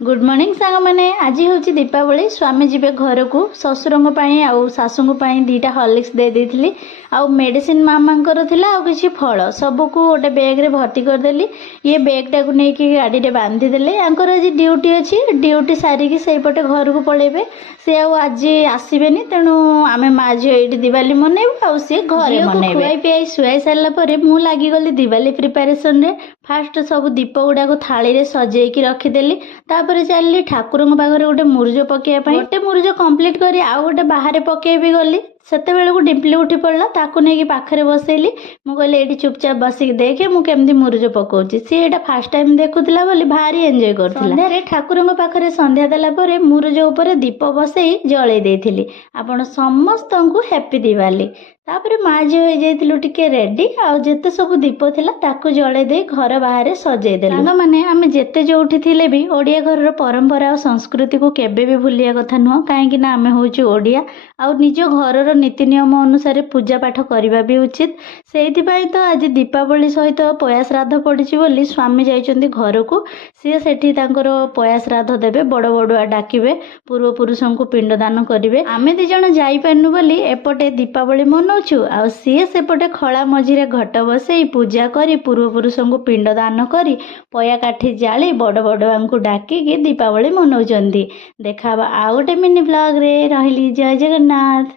Good morning सांग मैंने आज हूँ दीपावली स्वामी जीवे घर को ससुर शाशु दीटा हॉर्लिक्स दे देती आउ मेडिसिन मामांकर थिला आउ किछि फल सबको गोटे बैग रे भर्ती करदेली ये बैग टाक नहीं गाड़ी रे बांधी देले आंकर आज ड्यूटी अच्छी ड्यूटी सारिकी सेपटे घर को पळेबे से आज आसबेनि तेणु आमे माँ झील ये दिवाली मनइबू आउ सी घर खुआई पियाई शुआई सारा पर मु लागिगली दिवाली प्रिपारेसन रे फास्ट सब दीप गुड़ा को थाली रे सजेकी रखीदेली तापर चलली ठाकुर पाखे गोटे मुरुज पकेवाई गोटे मुरुज कंप्लीट करी आउ गोटे बाहर पकेबी गली सेते को डिम्पली उठी पड़ा ताकू नहीं पाखे बसैली मु कहली ये चुपचाप बसिक देखे मुझे मुरुज पकाउची सी एटा फास्ट टाइम देखुला बोली भारी एंजॉय करथिला ठाकुर पाखे संध्या देला मुरुज उपर दीप बसई जलई देथिली आपण समस्त को हैप्पी दिवाली तापर माँ झील हो जाइलु टिके रेडी आउ जेते सब दीप थिला ताकू जले दे घर बाहर सजई देलु साग माने आमे जेते जोठी थिले भी ओडिया घर परंपरा और संस्कृति को केबे भी भूलिया कथा नुह कहीं ना आमे होउची ओडिया आउ निज घर नीति नियम अनुसार पूजा पाठ करवा भी उचित से तो आज दीपावली सहित पया श्राद्ध पड़ी बोली स्वामी जाइछन्ती घर को सी सेठी तांकर पया श्राद्ध देबे बड़ बड़ुआ डाकिबे पूर्वपुरुषों को पिंडदान करेंगे आमे दी जण जाई पारनु बोली एपटे दीपावली मनाउछु आ सी सेपटे खला मझिरे घट बसई पूजा करी पूर्वपुरुषों को पिंडदान करी पया काठी जाली बड़ बड़ुआ को डाकिकी दीपावली मनाउछन्ती देखा आ गोटे मिनी ब्लॉग रे रहिली जय जगन्नाथ।